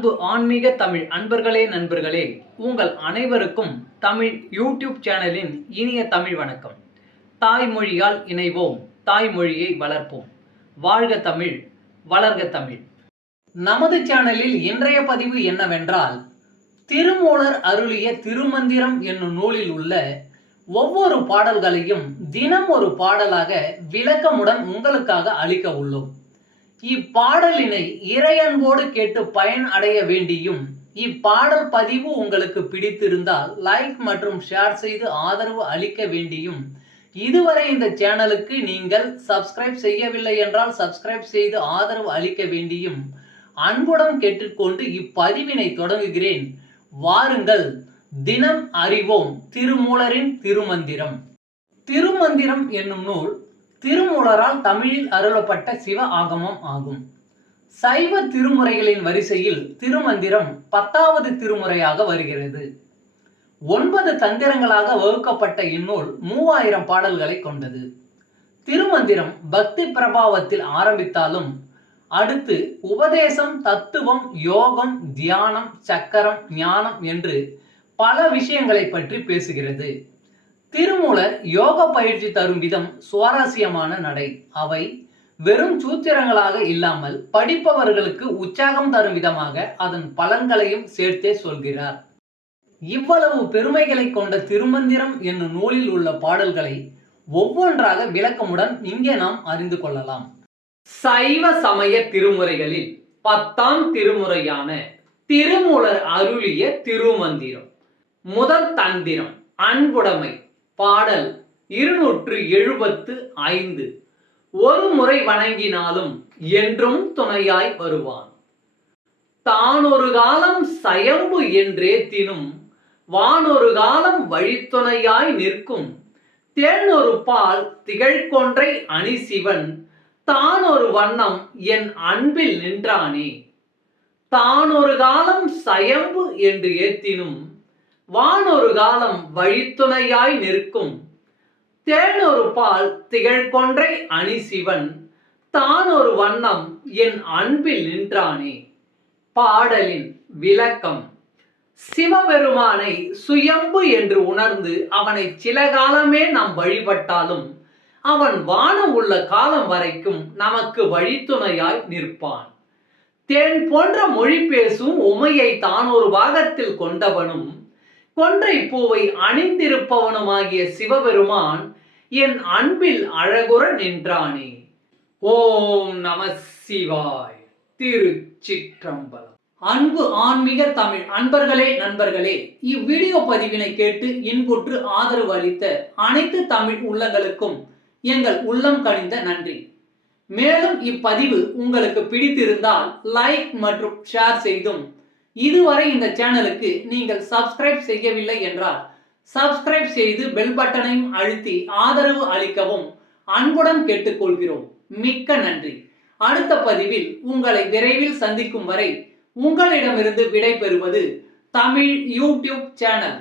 அன்பு ஆன்மீக தமிழ் அன்பர்களே நண்பர்களே, உங்கள் அனைவருக்கும் தமிழ் யூடியூப் சேனலின் இனிய தமிழ் வணக்கம். தாய்மொழியால் இணைவோம், தாய்மொழியை வளர்ப்போம். வாழ்க தமிழ், வளர்க தமிழ். நமது சேனலில் இன்றைய பதிவு என்னவென்றால், திருமூலர் அருளிய திருமந்திரம் என்னும் நூலில் உள்ள ஒவ்வொரு பாடல்களையும் தினம் ஒரு பாடலாக விளக்கமுடன் உங்களுக்காக அளிக்க உள்ளோம். இப்பாடலினை இறையன்போடு கேட்டு பயன் அடைய வேண்டியும், இப்பாடல் பதிவு உங்களுக்கு பிடித்திருந்தால் லைக் மற்றும் ஷேர் செய்து ஆதரவு அளிக்க வேண்டியும், இதுவரை இந்த சேனலுக்கு நீங்கள் சப்ஸ்கிரைப் செய்யவில்லை என்றால் சப்ஸ்கிரைப் செய்து ஆதரவு அளிக்க வேண்டியும் அன்புடன் கேட்டுக்கொண்டு இப்பதிவினை தொடங்குகிறேன். வாருங்கள், தினம் அறிவோம் திருமூலரின் திருமந்திரம். திருமந்திரம் என்னும் நூல் திருமூலரால் தமிழில் அருளப்பட்ட சிவ ஆகமம் ஆகும். சைவ திருமுறைகளின் வரிசையில் திருமந்திரம் 10வது திருமுறையாக வருகிறது. 9 தந்திரங்களாக வகுக்கப்பட்ட இந்நூல் 3000 பாடல்களை கொண்டது. திருமந்திரம் பக்தி பிரபாவத்தில் ஆரம்பித்தாலும் அடுத்து உபதேசம், தத்துவம், யோகம், தியானம், சக்கரம், ஞானம் என்று பல விஷயங்களை பற்றி பேசுகிறது. திருமூலர் யோக பயிற்சி தரும் விதம் சுவாரஸ்யமான நடை. அவை வெறும் சூத்திரங்களாக இல்லாமல் படிப்பவர்களுக்கு உற்சாகம் தரும் விதமாக அதன் பலன்களையும் சேர்த்தே சொல்கிறார். இவ்வளவு பெருமைகளை கொண்ட திருமந்திரம் என்னும் நூலில் உள்ள பாடல்களை ஒவ்வொன்றாக விளக்கமுடன் இங்கே நாம் அறிந்து கொள்ளலாம். சைவ சமய திருமுறைகளில் 10ஆம் திருமுறையான திருமூலர் அருளிய திருமந்திரம். முதல் தந்திரம் அன்புடைமை. பாடல் 275. ஒரு முறை வணங்கினாலும் என்றும் துணையாய் வருவான். தானொரு காலம் சயம்பு என்றேத்தினும் வானொரு காலம் வழித்துணையாய் நிற்கும். தேனொரு பால் திகழ்கொன்றை அணிசிவன் தானொரு வண்ணம் என் அன்பில் நின்றானே. தானொரு காலம் சயம்பு என்று ஏத்தினும் வானொரு காலம் வழித்துணையாய் நிற்கும். தேனொரு பால் திகழ்கொன்றை அணிசிவன் தானொரு வண்ணம் என் அன்பில் நின்றானே. பாடலின் விளக்கம். சிவபெருமானை சுயம்பு என்று உணர்ந்து அவனை சில காலமே நாம் வழிபட்டாலும் அவன் வானம் உள்ள காலம் வரைக்கும் நமக்கு வழித்துணையாய் நிற்பான். தேன் போன்ற மொழி பேசும் உமையை தான் ஒரு பாகத்தில் கொண்டவனும் கொன்றை பூவை அணிந்திருப்பவனுமாகிய சிவபெருமான் என் அன்பில் அழகுற நின்றானே. ஓம் நம சிவாய். திருச்சிற்றம்பலம். அன்பு ஆன்மீக தமிழ் அன்பர்களே நண்பர்களே, இவ்வீடியோ பதிவினை கேட்டு இன்புற்று ஆதரவு அளித்த அனைத்து தமிழ் உள்ளங்களுக்கும் எங்கள் உள்ளம் கனிந்த நன்றி. மேலும் இப்பதிவு உங்களுக்கு பிடித்திருந்தால் லைக் மற்றும் ஷேர் செய்தும், இதுவரை இந்த சேனலுக்கு நீங்கள் சப்ஸ்கிரைப் செய்யவில்லை என்றால் சப்ஸ்கிரைப் செய்து பெல் பட்டனையும் அழுத்தி ஆதரவு அளிக்கவும் அன்புடன் கேட்டுக்கொள்கிறோம். மிக்க நன்றி. அடுத்த பதிவில் உங்களை விரைவில் சந்திக்கும் வரை உங்களிடமிருந்து விடை பெறுவது தமிழ் யூடியூப் சேனல்.